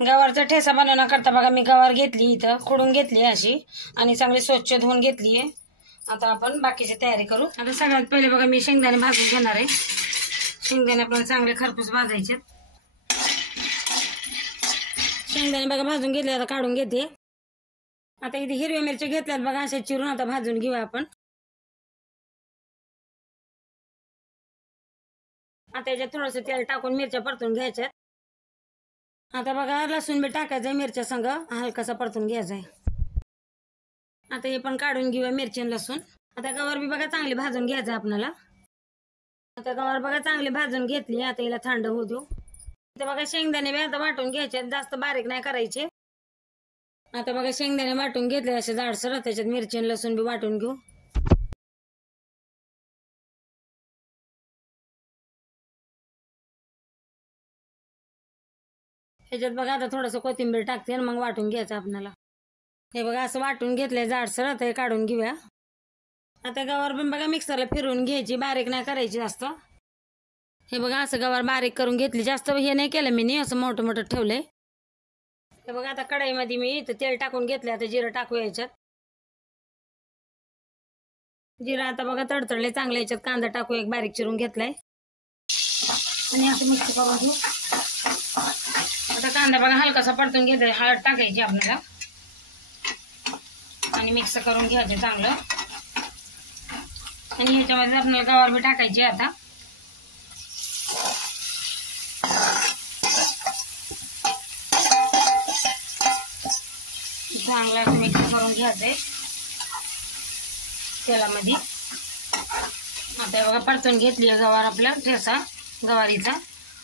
गवारचा ठेसा बनवण्याकरता बघा मी गवार घेतली, इथं खोडून घेतली अशी आणि चांगली स्वच्छ धुवून घेतली आहे। आता आपण बाकीची तयारी करू। आता सगळ्यात पहिले बघा मी शेंगदाणे भाजून घेणार आहे। शेंगदाणे पण चांगले खरपूस भाजायचे। शेंगदाणे बघा भाजून घेतले, आता काढून घेते। आता इथे हिरव्या मिरच्या घेतल्यात बघा, अशा चिरून आता भाजून घेऊया आपण। आता याच्यात थोडंसं तेल टाकून मिरच्या परतून घ्यायच्या। आता बघा लसूण बी टाकायचं, मिरच्या संग हलकासा परतून घ्यायचा। आता हे पण काढून घेऊया मिरची आणि लसूण। आता गवार बी बघा चांगली भाजून घ्यायचं आपल्याला। आता गवार बघा चांगली भाजून घेतली, आता हिला थंड होऊ देऊ। आता बघा शेंगदाणे बी आता वाटून घ्यायचे, जास्त बारीक नाही करायचे। आता बघा शेंगदाणे वाटून घेतले असे जाडसर, त्याच्यात मिरची आणि लसूण बी वाटून घेऊ। ह्याच्यात बघा आता थोडंसं कोथिंबीर टाकते आणि मग वाटून घ्यायचं आपल्याला। हे बघा असं वाटून घेतलंय जाडसर, आता हे काढून घेऊया। आता गवार पण बघा मिक्सरला फिरवून घ्यायची, बारीक नाही करायची जास्त। हे बघा असं गवार बारीक करून घेतली, जास्त हे नाही केलं मी, असं मोठं मोठं ठेवलंय। हे बघा आता कढईमध्ये मी इथं तेल टाकून घेतले, आता जिरं टाकू याच्यात। जिरं आता बघा तडतडले चांगले, याच्यात कांदा टाकू एक बारीक चिरून घेतलाय आणि असं मिक्स करून घेऊ। आता कांदा बघा हलकासा परतून घ्यायचा, हळद टाकायची आपल्याला आणि मिक्स करून घ्यायचे चांगलं। आणि ह्याच्यामध्ये आपल्याला गवार बी टाकायची आता। चांगला मिक्स करून घ्यायचंय तेलामध्ये। आता बघा परतून घेतली गवार आपला ठेसा गवारीचा।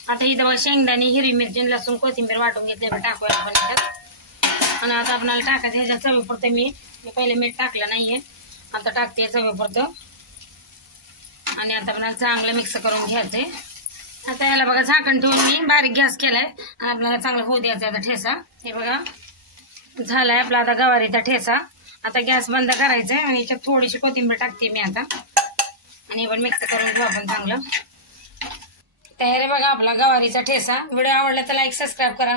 आता इथं बघा शेंगदाणे, हिरवी मिरची, लसूण, कोथिंबीर वाटून घेतले, टाकूया आपण याच्यात। आणि आता आपल्याला टाकायचं ह्याच्यात चवीपुरतं मीठ। मी पहिले मीठ टाकलं नाहीये, आता टाकते चवीपुरतं। आणि आता आपल्याला चांगलं मिक्स करून घ्यायचंय। आता याला बघा झाकण ठेवून मी बारीक गॅस केलाय आणि आपल्याला चांगलं होऊ द्यायचं आता ठेसा। हे बघा झालाय आपला आता गवारीचा ठेसा। आता गॅस बंद करायचंय आणि याच्यात थोडीशी कोथिंबीर टाकते मी आता आणि हे पण मिक्स करून घेऊ आपण चांगलं। तयार आहे बघा आपला गवारीचा ठेसा। व्हिडिओ आवडला तर लाईक सबस्क्राईब करा।